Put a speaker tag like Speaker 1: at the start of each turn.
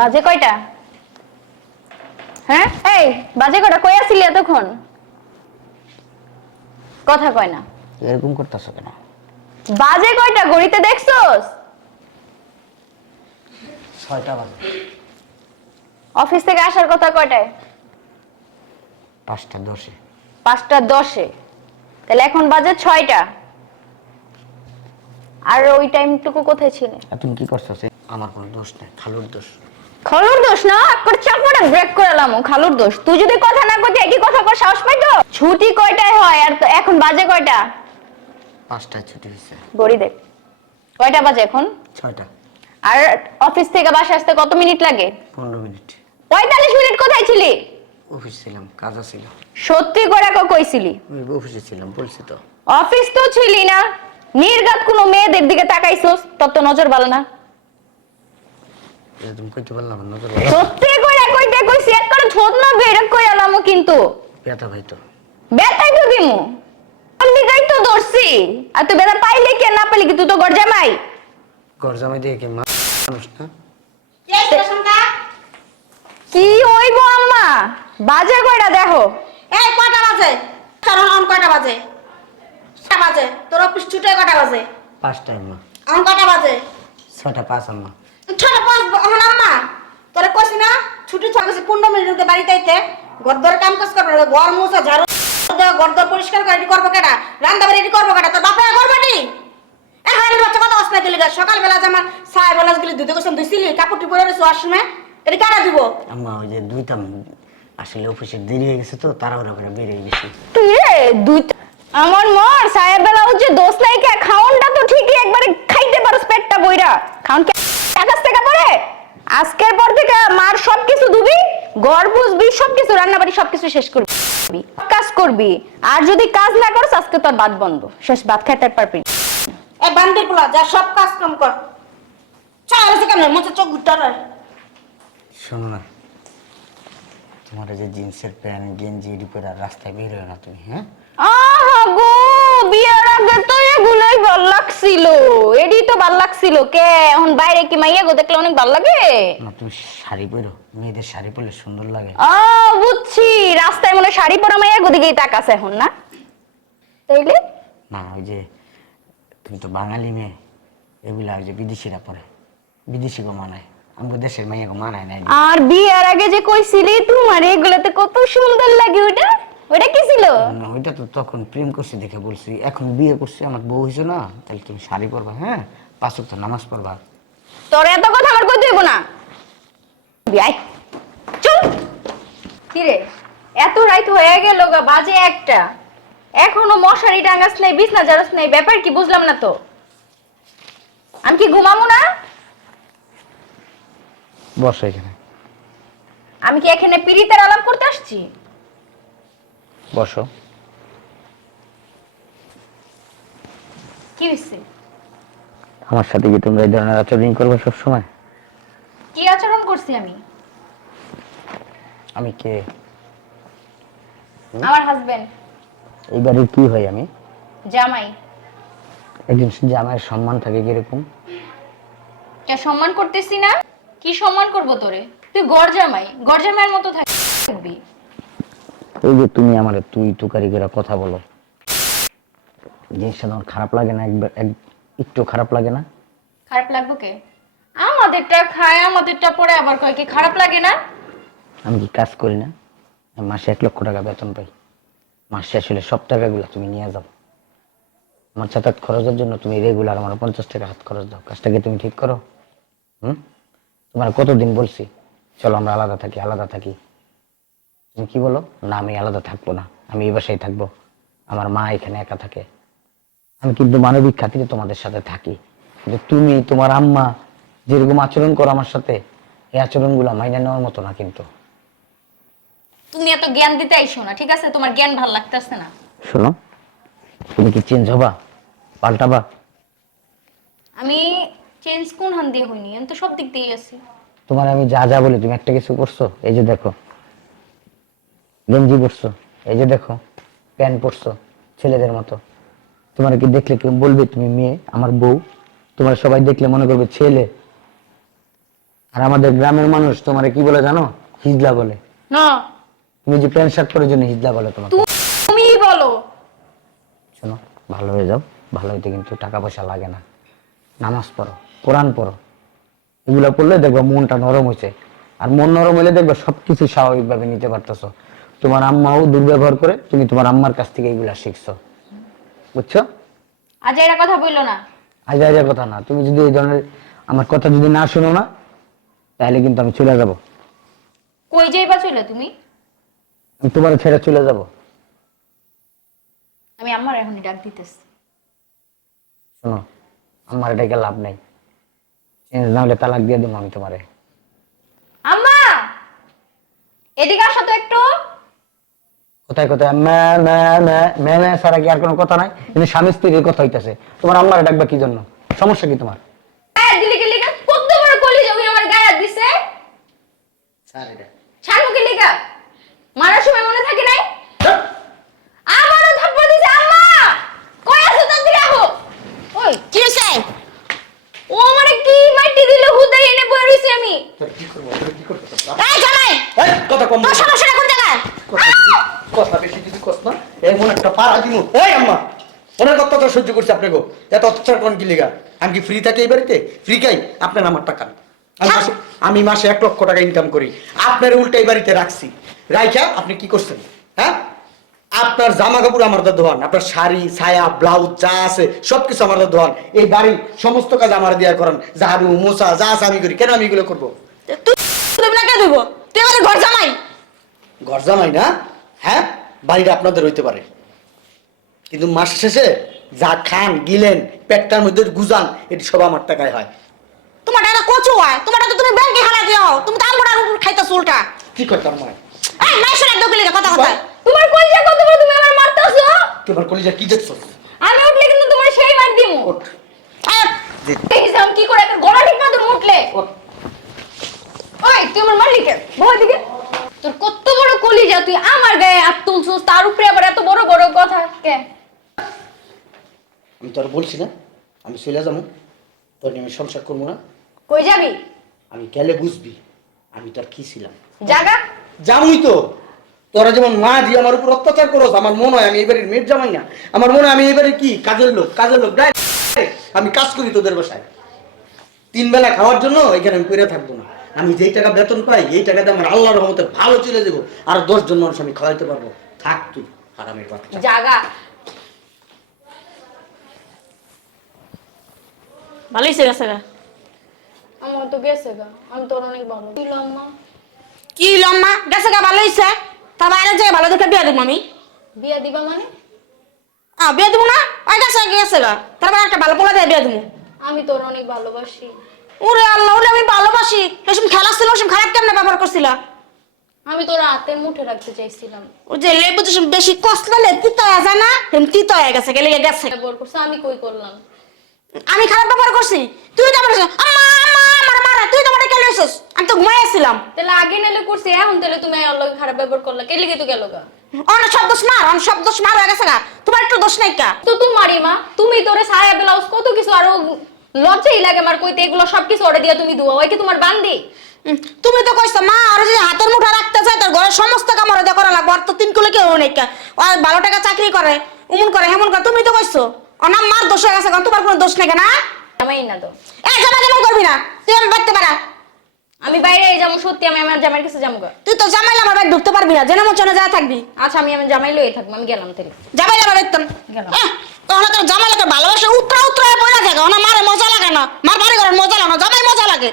Speaker 1: বাজে কয়টা? হ্যাঁ? এই বাজে কয়টা? কই আসিলি এতক্ষণ? কথা কয় না।
Speaker 2: এরকম করতেছো কেন?
Speaker 1: বাজে কয়টা? ঘড়িতে দেখছস?
Speaker 2: ছয়টা বাজে।
Speaker 1: অফিস থেকে আসার কথা কয়টায়?
Speaker 2: পাঁচটা দশে।
Speaker 1: পাঁচটা দশে। তাহলে এখন বাজে ছয়টা। আর ওই টাইমটুকু কোথায় ছিলে?
Speaker 2: তুমি কি করছ? আমার কোনো দোষ নেই খালুর দোষ।
Speaker 1: খালুর দোষ না? করে চাপড়ে ব্রেক করে খালুর দোষ। তুই যদি কথা না করতে একই কথা কর সাহস পাইতো? ছুটি কয়টায় হয়? আর তো এখন বাজে কয়টা?
Speaker 2: পাঁচটায় ছুটি হয়েছে
Speaker 1: গড়ি দেখ কয়টা বাজে এখন?
Speaker 2: ছয়টা।
Speaker 1: আর অফিস থেকে বাসা আসতে কত মিনিট লাগে?
Speaker 2: পনেরো মিনিট।
Speaker 1: পঁয়তাল্লিশ মিনিট কোথায় ছিলি?
Speaker 2: অফিস ছিলাম কাজ ছিল
Speaker 1: সত্যি করে ক- কইছিলি?
Speaker 2: অফিসে ছিলাম বলছি তো।
Speaker 1: অফিস তো ছিলি না। নির্গাত কোনো মেয়েদের দিকে তাকাইছস তত তো নজর ভালো না।
Speaker 2: এটা তুমি কইতে পারলাম না নজর?
Speaker 1: সত্যি করে কইতে কইছি এক করে ছোট না বেরক কই আলামু কিন্তু।
Speaker 2: ব্যথা ভাই তো
Speaker 1: বেতাই তো দিমু। দিকাই তো ধরছি। আর তুই বেতা পাইলে কে না পাইলে কি? তুই তো ঘর জামাই
Speaker 2: ঘর জামাই দিয়ে কি মানুষ না?
Speaker 1: কি হইব আম্মা? বাজে কয়টা দেখো।
Speaker 3: এই কয়টা বাজে? কারণ অন কয়টা বাজে? ছটা বাজে। তোর অফিস ছুটে কয়টা বাজে?
Speaker 2: পাঁচটায় মা।
Speaker 3: অন কয়টা বাজে?
Speaker 2: ছয়টা পাঁচ আম্মা।
Speaker 3: ছটা পাঁচ অহন আম্মা। তোরে কইছি না ছুটি থাকছে পনেরো মিনিট বাড়িতে আইতে। ঘর কাম কাজ করবে ঘর মুছা ঝাড়ু দেওয়া, ঘর পরিষ্কার করে রেডি করব কেটা রান্না বাড়ি রেডি করব কেটা তোর বাপে করবে নি? এখন বাচ্চা কথা অসনা দিলি সকালবেলা যে আমার সাহেব বেলা গেলি দুধে কোসম ধুইছিলি? কাপড় টিপরে রয়েছে ওয়াশরুমে এটা কারা দিব
Speaker 2: আম্মা ওই যে দুইতাম আসলে অফিসে দেরি হয়ে গেছে তো তাড়াহুড়া করে বেরিয়ে গেছি।
Speaker 1: তুই রে? দুই আমার মর সাহেব বেলা হচ্ছে দোষ নাই কে? খাওনটা তো ঠিকই একবারে খাইতে পারোস পেটটা বইরা। খাওন কে আকাশ থেকে পড়ে? আজকের পর থেকে মার সবকিছু ধুবি ঘর বুঝবি সবকিছু রান্না বাড়ি সবকিছু শেষ করবি। কাজ করবি। আর যদি কাজ না করস আজকে তোর ভাত বন্ধ। শেষ ভাত খাইতে পারবি।
Speaker 3: এই বান্দির পোলা যা সব কাজ কাম কর। চা হয়েছে কেন? মোচা চোখ ঘুরতে
Speaker 2: শোনো না তোমার যে জিন্সের প্যান্ট গেঞ্জি এডি রাস্তায় বের হয় না তুমি হ্যাঁ?
Speaker 1: আহা গো! বিয়ার আগে তো এগুলোই ভালো লাগছিল। এডি তো ভালো লাগছিল। কে? এখন বাইরে কি মাইয়া গো দেখলে অনেক ভালো লাগে?
Speaker 2: না তুমি শাড়ি পরো। মেয়েদের শাড়ি পরলে সুন্দর লাগে।
Speaker 1: আ বুঝছি। রাস্তায় মনে শাড়ি পরা মাইয়া গোদিকেই তাকাছে এখন না? তাইলে?
Speaker 2: না ওই যে তুমি তো বাঙালি মেয়ে এগুলা ওই যে বিদেশিরা পরে। বিদেশি গো মানায়। দেশের মেয়েকে মানায় নাই।
Speaker 1: আর বিয়ার আগে যে কইছিলি তোমার এগুলাতে কত সুন্দর লাগে ওটা ওটা কি ছিল?
Speaker 2: ওইটা তো তখন প্রেম করছি দেখে বলছি। এখন বিয়ে করছি আমার বউ হয়েছে না তাহলে তুমি শাড়ি পরবা হ্যাঁ? পাঁচ তো নামাজ পড়বা।
Speaker 1: তোর এত কথা আমার কই দেব না। বিয়াই চল কি রে? এত রাত হয়ে গেল গা বাজে একটা। এখনও মশারি টাঙ্গাস নাই বিছনা জারাস নাই ব্যাপার কি বুঝলাম না তো? আমি কি ঘুমাবো না?
Speaker 2: বসো এখানে।
Speaker 1: আমি কি এখানে পিরিতের আলাপ করতে আসছি?
Speaker 2: বসো।
Speaker 1: কি হয়েছে?
Speaker 2: আমার সাথে কি তোমরা এই ধরনের আচরণ করবে সবসময়?
Speaker 1: কি আচরণ করছি আমি?
Speaker 2: আমি কে?
Speaker 1: আমার হাজবেন্ড
Speaker 2: এই বাড়ির কি হয় আমি?
Speaker 1: জামাই।
Speaker 2: একজন জামাইয়ের সম্মান থাকে কীরকম?
Speaker 1: কে সম্মান করতেছি না? কি সম্মান করব তোরে? তুই গড় জামাই। গড় জামাইয়ের মতো থাকবি।
Speaker 2: এই যে তুমি আমার তুই তুকারি করে কথা বলো। জিনিসটা তোমার খারাপ লাগে না একবার এক একটু খারাপ লাগে না?
Speaker 1: খারাপ লাগবো কে? আমাদেরটা খায় আমাদেরটা পরে আবার কয় কি খারাপ লাগে না?
Speaker 2: আমি কি কাজ করি না? আমি মাসে এক লক্ষ টাকা বেতন পাই। মাসে আসলে সব টাকাগুলো তুমি নিয়ে যাও। আমার যাতায়াত খরচের জন্য তুমি রেগুলার আমার পঞ্চাশ টাকা হাত খরচ দাও। কাজটাকে তুমি ঠিক করো? হুম? তোমার কতদিন বলছি? চলো আমরা আলাদা থাকি আলাদা থাকি। তুমি কি বলো? না আমি আলাদা থাকব না। আমি এই বাসায় থাকব। আমার মা এখানে একা থাকে। আমি কিন্তু মানবিক খাতিরে তোমাদের সাথে থাকি। কিন্তু তুমি তোমার আম্মা যেরকম আচরণ করো আমার সাথে এই আচরণগুলো মাইনে নেওয়ার মতো না কিন্তু।
Speaker 1: তুমি এত জ্ঞান দিতে আইসো না ঠিক আছে? তোমার জ্ঞান ভালো লাগতেছে না।
Speaker 2: শোনো তুমি কি চেঞ্জ হবা? পাল্টাবা?
Speaker 1: আমি চেঞ্জ কোন হান দিয়ে হইনি? আমি তো সব দিক দিয়েই আছি।
Speaker 2: তোমার আমি যা যা বলি তুমি একটা কিছু করছ? এই যে দেখো গেঞ্জি পরছো এই যে দেখো প্যান্ট পরছো ছেলেদের মতো। তোমার কি দেখলে কেউ বলবে তুমি মেয়ে আমার বউ? তোমার সবাই দেখলে মনে করবে ছেলে। আর আমাদের গ্রামের মানুষ তোমারে কি বলে জানো? হিজলা বলে।
Speaker 1: না।
Speaker 2: তুমি যে প্যান্ট শার্ট পরে জন্য হিজলা বলে তোমাকে।
Speaker 1: তুমি বলো।
Speaker 2: শোনো ভালো হয়ে যাও ভালো হইতে কিন্তু টাকা পয়সা লাগে না। নামাজ পড়ো কোরআন পড়ো। এগুলো পড়লে দেখবে মনটা নরম হয়েছে আর মন নরম হলে দেখবে সবকিছু স্বাভাবিকভাবে নিতে পারতেছো। তোমার আম্মাও দুর্ব্যবহার করে তুমি তোমার আম্মার কাছ থেকে এগুলা শিখছো। বুঝছ?
Speaker 1: আজ এরা কথা বলল না।
Speaker 2: আজ আজের কথা না। তুমি যদি এই ধরনের আমার কথা যদি না শোনো না তাহলে কিন্তু আমি চলে যাব।
Speaker 1: কই যাইবা চলে তুমি?
Speaker 2: আমি তোমার ছেড়ে চলে যাব।
Speaker 1: আমি আমার এখনই ডাক দিতেছি।
Speaker 2: শোনো আমার এটাকে লাভ নেই। চেঞ্জ না হলে তালাক দিয়ে দেবো আমি তোমারে।
Speaker 1: আম্মা! এদিকে আসো তো একটু।
Speaker 2: কোথায় কোথায়? ম্যা ম্যা ম্যা ম্যা ম্যা ছাড়া কি আর কোনো কথা নাই? কিন্তু স্বামী স্ত্রীর কথা হইতেছে। তোমার আম্মারে ডাকবা কি জন্য? সমস্যা কি তোমার?
Speaker 1: আমার দিছে? ছাড়বো কি মারার সময় মনে থাকে নাই? আমারও থাপ্পড় দিছে আম্মা! কই আছো তাড়াতাড়ি আহো? ওই
Speaker 3: কি হয়েছে
Speaker 1: ও আমারে কি মাইটি দিল হুদাই এনে বই রইছি আমি।
Speaker 3: এই জামাই!
Speaker 4: এই, কথা কম
Speaker 3: তোর সমস্যাটা কোন জায়গায়?
Speaker 4: কথা বেশি যদি কস না? এমন একটা পাড়া এই আম্মা অনেক অত্যাচার সহ্য করছে আপনাকে। এত অত্যাচার কোন কি লিগা? আমি কি ফ্রি থাকি এই বাড়িতে? ফ্রি খাই আপনার আমার টাকা আমি মাসে এক লক্ষ টাকা ইনকাম করি। আপনার উল্টা এই বাড়িতে রাখছি। রাইখা আপনি কি করছেন? হ্যাঁ? আপনার জামা কাপড় আমার ধোয়ান। আপনার শাড়ি ছায়া ব্লাউজ যা আছে সবকিছু আমার দা ধোয়ান। এই বাড়ির সমস্ত কাজ আমার দিয়া করেন। ঝাড়ু মোছা যা আছে আমি করি। কেন আমি এগুলো করব?
Speaker 3: তুই না কে দিব? তুই আমাদের ঘর জামাই।
Speaker 4: ঘর জামাই না? হ্যাঁ বাড়িটা আপনাদের হইতে পারে। কিন্তু মাস শেষে যা খান গিলেন পেটটার মধ্যে গুজান এটি সব আমার টাকায় হয়।
Speaker 3: তোমার টাকা কচু হয়। তোমার তো তুমি ব্যাংকে হারা দিও। তুমি তো আমরার উপর খাইতেছো উল্টা
Speaker 4: কি করতাম
Speaker 3: এই মাই শোনা কথা কথা।
Speaker 1: তোমার জায়গা কত বড় তুমি আমার মারতাছো?
Speaker 4: তোমার কলিজা কি দেখছ?
Speaker 1: আমি উঠলে কিন্তু তোমার সেই মার দিমু।
Speaker 4: ওঠ।
Speaker 3: এই,
Speaker 4: জি।
Speaker 1: দেখিস আমি কি করে গলা ঠিক উঠলে? ওই তুই আমার মারলি কে দিকে তোর কত বড় কলিজা তুই আমার গায়ে হাত তুলছিস তার উপরে আবার এত বড় বড় কথা? কে?
Speaker 4: আমি তো আর বলছি না আমি চলে যাব তোর নিয়ে আমি সংসার করব না।
Speaker 1: কই যাবি?
Speaker 4: আমি গেলে বুঝবি আমি তোর কি ছিলাম।
Speaker 1: জাগা।
Speaker 4: জামুই তো। তোরা যেমন মা দিয়ে আমার উপর অত্যাচার করস আমার মনে হয় আমি এবারে মেয়ের জামাই না। আমার মনে হয় আমি এবারে কি? কাজের লোক কাজের লোক। আমি কাজ করি তোদের বাসায়। তিন বেলা খাওয়ার জন্য এখানে আমি করে থাকব না। আমি যেই টাকা বেতন পাই এই টাকাতে আমার আল্লাহর রহমতে ভালো চলে যাব আর দশ জন মানুষ আমি খাওয়াইতে পারব। থাক তুই হারামের বাচ্চা।
Speaker 1: জাগা।
Speaker 3: ভালোই সে গেছে
Speaker 1: আমার তো গেছে গা আমি তোর অনেক ভালো। দিলাম মা
Speaker 3: কি লম্মা গেছে গা ভালো হইছে। তার বাইরে যে ভালো দেখে বিয়া দিব আমি।
Speaker 1: বিয়া দিবা মানে?
Speaker 3: আ বিয়া দিব না? ওই গেছে গেছে গা। তার বাইরে একটা ভালো পোলা দিয়ে বিয়া দিব
Speaker 1: আমি তোর অনেক ভালোবাসি।
Speaker 3: ওরে আল্লাহ ওরে আমি ভালোবাসি। এসব খেলা ছিল ওসব খারাপ কেমনে ব্যবহার করছিল?
Speaker 1: আমি তোর হাতের মুঠে রাখতে চাইছিলাম।
Speaker 3: ও যে লেবু যে বেশি তিতো যায় না? এম তিতো হয়ে গেছে গেলে গেছে।
Speaker 1: করছে আমি কই করলাম?
Speaker 3: আমি খারাপ ব্যবহার করছি? তুই তো আমার আম্মা আম্মা আমার মারা তুই তো আমার কেন এসেছিস? আমি তো ঘুমাই আসছিলাম
Speaker 1: তাহলে আগে নালে করছি এখন তাহলে তুমি লগে খারাপ ব্যবহার করলা কে লিখে তো গেল গা
Speaker 3: অনেক সব দোষ মার অনেক সব দোষ মার হয়ে গেছে গা। তোমার একটু দোষ নাই কা?
Speaker 1: তো তোমারই মা তুমি তোরে সায়া ব্লাউজ কত কিছু আরও লজ্জাই লাগে আমার কইতে এগুলো সবকিছু অর্ডার দিয়া তুমি দুয়া ওই কি তোমার বান্দি?
Speaker 3: তুমি তো কইছো মা আর যদি হাতের মুঠা রাখতে চাই তোর ঘরের সমস্ত কাম ওরা করা লাগবে আর তো তিন কুলে কেউ নেই আর ভালো টাকা চাকরি করে উমন করে হেমন করে তুমি তো কইছো। না মার দোষ হয়ে গেছে তোমার কোনো দোষ নেই না?
Speaker 1: জামাই না তো।
Speaker 3: এ জামা জামা করবি না তুই আমি বাড়তে পারা
Speaker 1: আমি বাইরে যাব সত্যি আমি আমার জামাইয়ের কাছে যাব
Speaker 3: তুই তো জামাইলে আমার বাড়ি ঢুকতে পারবি না জেনে মনে যা থাকবি।
Speaker 1: আচ্ছা আমি আমার জামাই লয়ে থাকব আমি গেলাম তাহলে।
Speaker 3: জামাইলে আমার বেতন
Speaker 1: গেলাম।
Speaker 3: কখনো তার জামাই ভালোবাসে উত্তরা উত্তরা পড়া থাকে। ওনা মারে মজা লাগে না। মার বাড়ি ঘরের মজা লাগানো না। জামাই মজা লাগে।